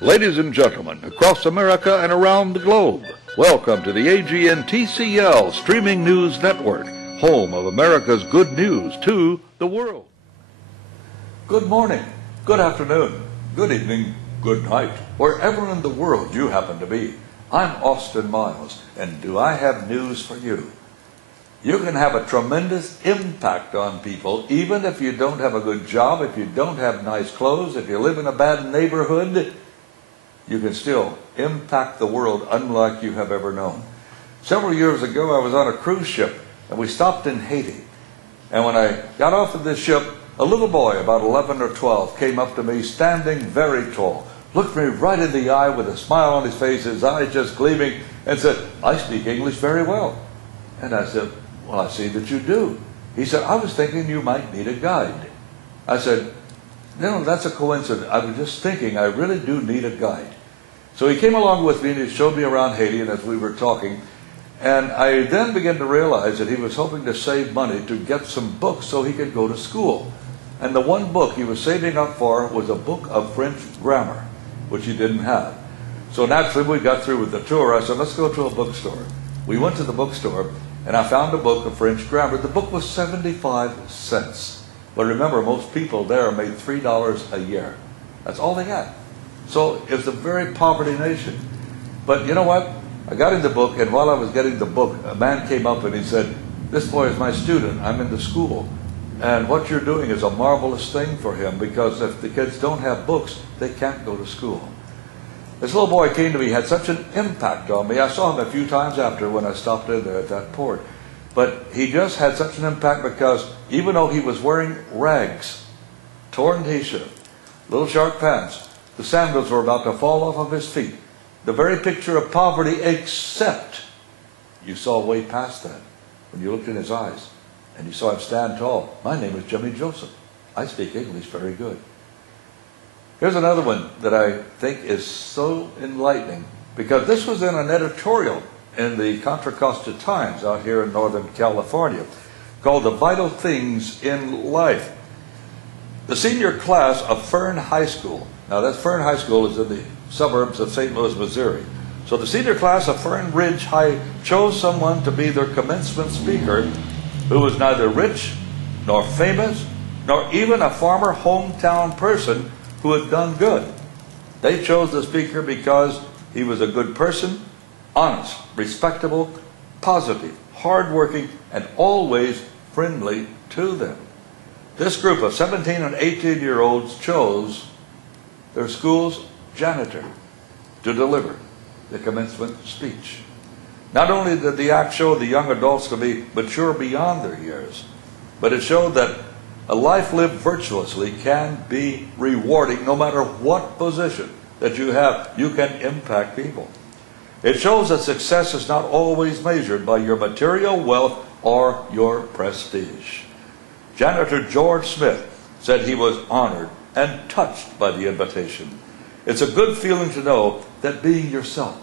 Ladies and gentlemen, across America and around the globe, welcome to the AGN-TCL Streaming News Network, home of America's good news to the world. Good morning, good afternoon, good evening, good night, wherever in the world you happen to be. I'm Austin Miles, and do I have news for you? You can have a tremendous impact on people, even if you don't have a good job, if you don't have nice clothes, if you live in a bad neighborhood. You can still impact the world unlike you have ever known. Several years ago, I was on a cruise ship, and we stopped in Haiti. And when I got off of this ship, a little boy, about 11 or 12, came up to me, standing very tall, looked me right in the eye with a smile on his face, his eyes just gleaming, and said, "I speak English very well." And I said, "Well, I see that you do." He said, "I was thinking you might need a guide." I said, "No, that's a coincidence. I was just thinking I really do need a guide." So he came along with me and he showed me around Haiti, and as we were talking, and I then began to realize that he was hoping to save money to get some books so he could go to school. And the one book he was saving up for was a book of French grammar, which he didn't have. So naturally we got through with the tour. I said, "Let's go to a bookstore." We went to the bookstore, and I found a book of French grammar. The book was 75 cents. But remember, most people there made $3 a year. That's all they had. So it's a very poverty nation. But you know what? I got in the book, and while I was getting the book, a man came up and he said, "This boy is my student. I'm in the school. And what you're doing is a marvelous thing for him, because if the kids don't have books, they can't go to school." This little boy came to me, had such an impact on me. I saw him a few times after when I stopped in there at that port. But he just had such an impact because even though he was wearing rags, torn t-shirt, little short pants, the sandals were about to fall off of his feet. The very picture of poverty, except you saw way past that when you looked in his eyes and you saw him stand tall. "My name is Jimmy Joseph. I speak English very good." Here's another one that I think is so enlightening, because this was in an editorial in the Contra Costa Times out here in Northern California called "The Vital Things in Life." The senior class of Fern High School, now that Fern High School is in the suburbs of St. Louis, Missouri. So the senior class of Fern Ridge High chose someone to be their commencement speaker who was neither rich nor famous nor even a former hometown person who had done good. They chose the speaker because he was a good person, honest, respectable, positive, hardworking, and always friendly to them. This group of 17 and 18-year-olds chose their school's janitor to deliver the commencement speech. Not only did the act show the young adults to be mature beyond their years, but it showed that a life lived virtuously can be rewarding no matter what position that you have. You can impact people. It shows that success is not always measured by your material wealth or your prestige. Janitor George Smith said he was honored and touched by the invitation. It's a good feeling to know that being yourself,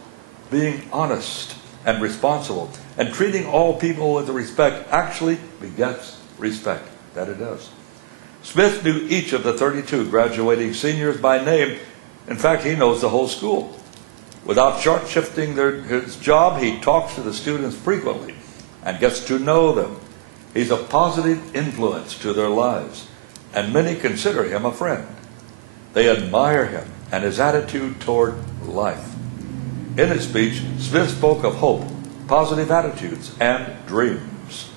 being honest and responsible, and treating all people with respect actually begets respect. That it does. Smith knew each of the 32 graduating seniors by name. In fact, he knows the whole school. Without short-shifting his job, he talks to the students frequently and gets to know them. He's a positive influence to their lives, and many consider him a friend. They admire him and his attitude toward life. In his speech, Smith spoke of hope, positive attitudes, and dreams.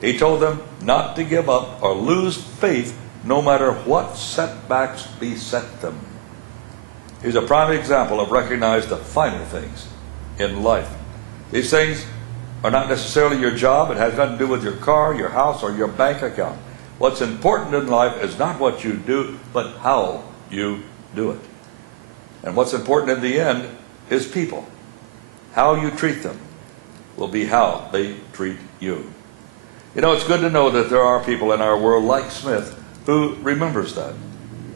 He told them not to give up or lose faith no matter what setbacks beset them. He's a prime example of recognizing the finer things in life. These things are not necessarily your job. It has nothing to do with your car, your house, or your bank account. What's important in life is not what you do, but how you do it. And what's important in the end is people. How you treat them will be how they treat you. You know, it's good to know that there are people in our world like Smith who remembers that.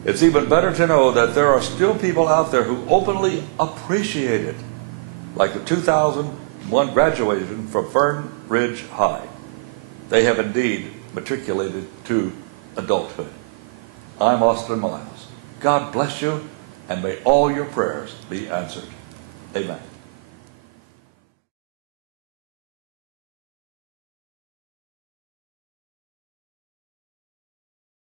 It's even better to know that there are still people out there who openly appreciate it, like the 2001 graduation from Fern Ridge High. They have indeed matriculated to adulthood. I'm Austin Miles. God bless you and may all your prayers be answered. Amen.